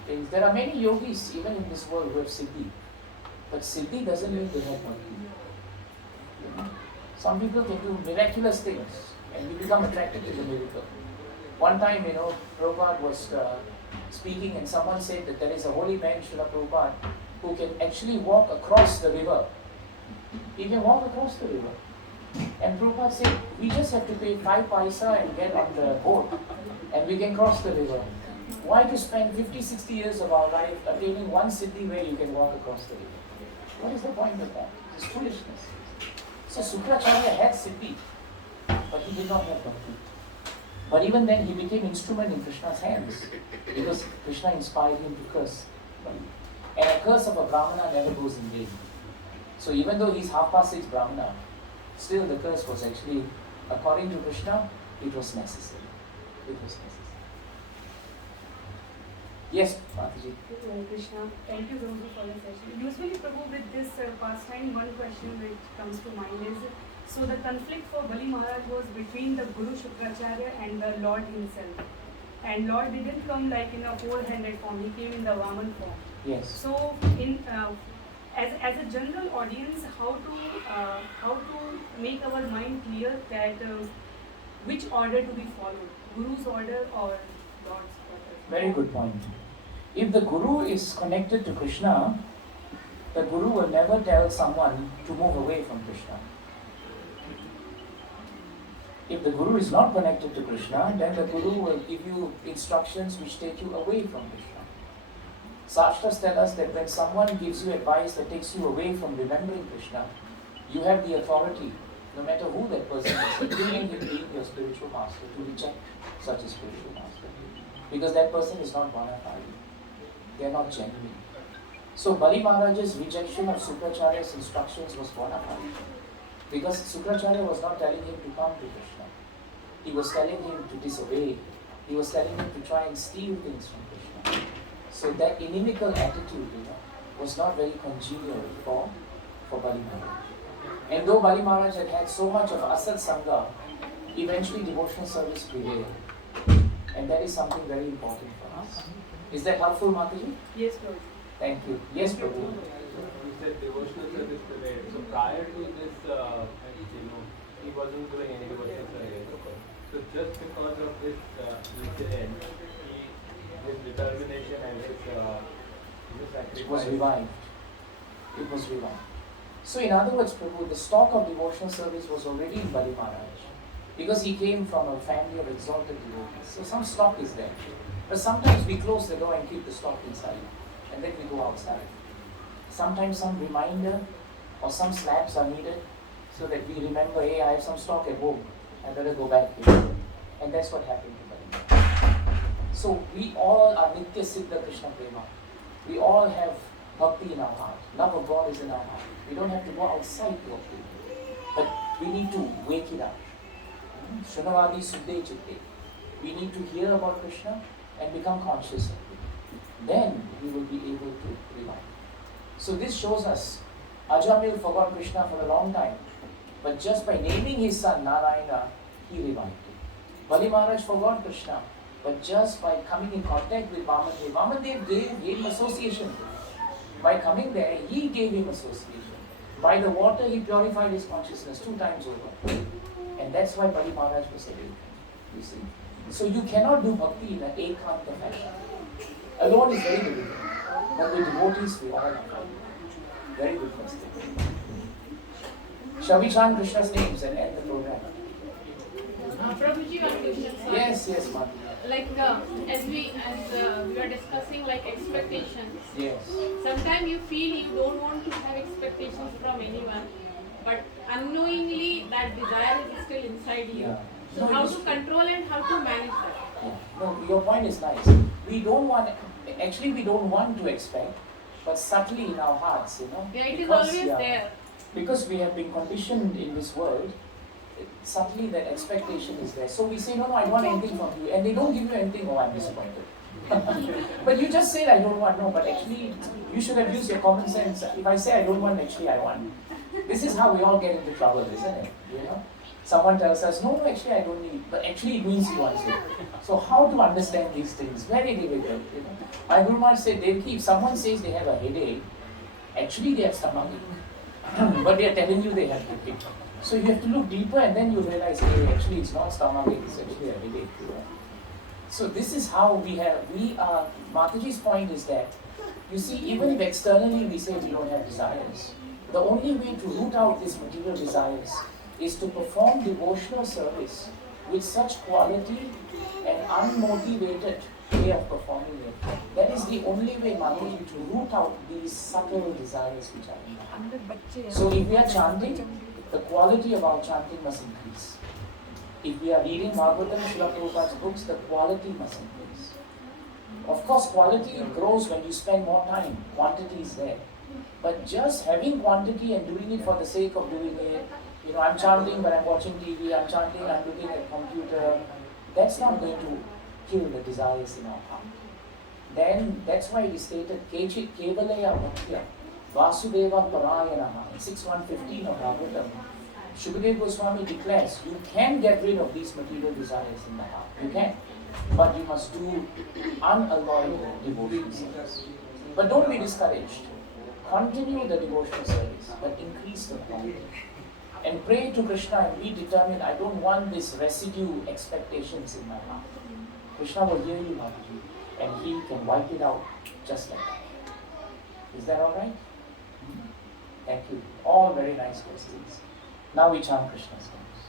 things, there are many yogis even in this world who have siddhi. But siddhi doesn't mean they have money. Some people can do miraculous things and you become attracted to the miracle. One time, Prabhupada was speaking and someone said that there is a holy man, Srila Prabhupada, who can actually walk across the river. He can walk across the river. And Prabhupada said, we just have to pay 5 paisa and get on the boat and we can cross the river. Why to spend 50, 60 years of our life attaining one siddhi where you can walk across the river? What is the point of that? It's foolishness. So Sukracharya had siddhi, but he did not have bhakti. But even then he became instrument in Krishna's hands because Krishna inspired him to curse. And a curse of a Brahmana never goes in vain. So even though he's 6:30 Brahmana, still the curse was actually, according to Krishna, it was necessary. It was necessary. Yes, Mataji. Krishna, thank you Guruji for the session. Usually, Prabhu, with this pastime, one question which comes to mind is, so the conflict for Bali Maharaj was between the Guru Shukracharya and the Lord himself. And Lord didn't come like in a four-handed form, he came in the Vaman form. Yes. So, as a general audience, how to make our mind clear that which order to be followed, Guru's order or Lord's order? Very good point. If the Guru is connected to Krishna, the Guru will never tell someone to move away from Krishna. If the Guru is not connected to Krishna, then the Guru will give you instructions which take you away from Krishna. Shastras tell us that when someone gives you advice that takes you away from remembering Krishna, you have the authority, no matter who that person is, including him being your spiritual master, to reject such a spiritual master. Because that person is not bona fide. They are not genuine. So Bali Maharaj's rejection of Sukracharya's instructions was bona fide. Because Sukracharya was not telling him to come to Krishna. He was telling him to disobey. He was telling him to try and steal things from Krishna. So that inimical attitude, was not very congenial for Bali Maharaj. And though Bali Maharaj had so much of Asat Sangha, eventually devotional service prevailed. And that is something very important for us. Is that helpful, Mataji? Yes, Lord. Thank you. Yes, Prabhu. You said devotional service prevailed. So prior to this, he wasn't doing any devotional service. So just because of this incident, his determination and his sacrifice. It was revived. It was revived. So in other words, Prabhu, the stock of devotional service was already in Bali Maharaj. Because he came from a family of exalted devotees. So some stock is there. But sometimes we close the door and keep the stock inside. And then we go outside. Sometimes some reminder or some slaps are needed so that we remember, hey, I have some stock at home. I better go back here. And that's what happened to Bali. So we all are Nitya Siddha Krishna Prema. We all have bhakti in our heart. Love of God is in our heart. We don't have to go outside to obtain it. But we need to wake it up. Shunavadi Suddhe Chitte. We need to hear about Krishna and become conscious of it. Then we will be able to revive. So this shows us Ajamil forgot Krishna for a long time. But just by naming his son Narayana, he revived him. Bali Maharaj forgot Krishna. But just by coming in contact with Vamandev, Vamandev gave him association. By coming there, he gave him association. By the water, he purified his consciousness 2 times over. And that's why Bali Maharaj was awakened. You see? So you cannot do bhakti in an ekanta fashion. Alone is very difficult. But with devotees, we all have very good mistake. Shall we chant Krishna's names and end the program? Prabhuji, one question. Yes, Mati. Like as we are discussing like expectations. Yes. Sometimes you feel you don't want to have expectations from anyone, but unknowingly that desire is still inside you. Yeah. So how to control and how to manage that? Yeah. No, your point is nice. We don't want to expect, but subtly in our hearts, Yeah, it is always there. Because we have been conditioned in this world, subtly that expectation is there. So we say, no, I want anything from you. And they don't give you anything, oh, I'm disappointed. But you just say, I don't want, no, but actually, you should have used your common sense. If I say I don't want, actually I want. This is how we all get into trouble, isn't it? Someone tells us, no, actually I don't need, but actually it means he wants it. So how to understand these things? Very difficult. My Guru Maharaj said, Devaki, if someone says they have a headache, actually they have stomachache. But they are telling you they have headache. So you have to look deeper and then you realize, hey, actually it's not stomachache, it's actually a headache. So this is how Mataji's point is that, you see, even if externally we say we don't have desires, the only way to root out these material desires is to perform devotional service with such quality and unmotivated way of performing it. That is the only way, Mataji, to root out these subtle desires which are in the heart. So if we are chanting, the quality of our chanting must increase. If we are reading Bhagavatam, Srila Prabhupada's books, the quality must increase. Of course, quality grows when you spend more time. Quantity is there. But just having quantity and doing it for the sake of doing it, I'm chanting but I'm watching TV, I'm chanting, I'm looking at computer, that's not going to kill the desires in our heart. then that's why it is stated, Kechit Kevalaya Bhaktya, Vasudeva Parayanaha, in 6.115 of Bhagavatam. Shukadeva Goswami declares, you can get rid of these material desires in the heart. You can. But you must do unalloyed devotional service. But don't be discouraged. Continue the devotional service, but increase the quality. And pray to Krishna and be determined, I don't want this residue expectations in my heart. Krishna will hear you, Mataji, and he can wipe it out just like that. Is that alright? Thank you. All very nice questions. Now we chant Krishna's names.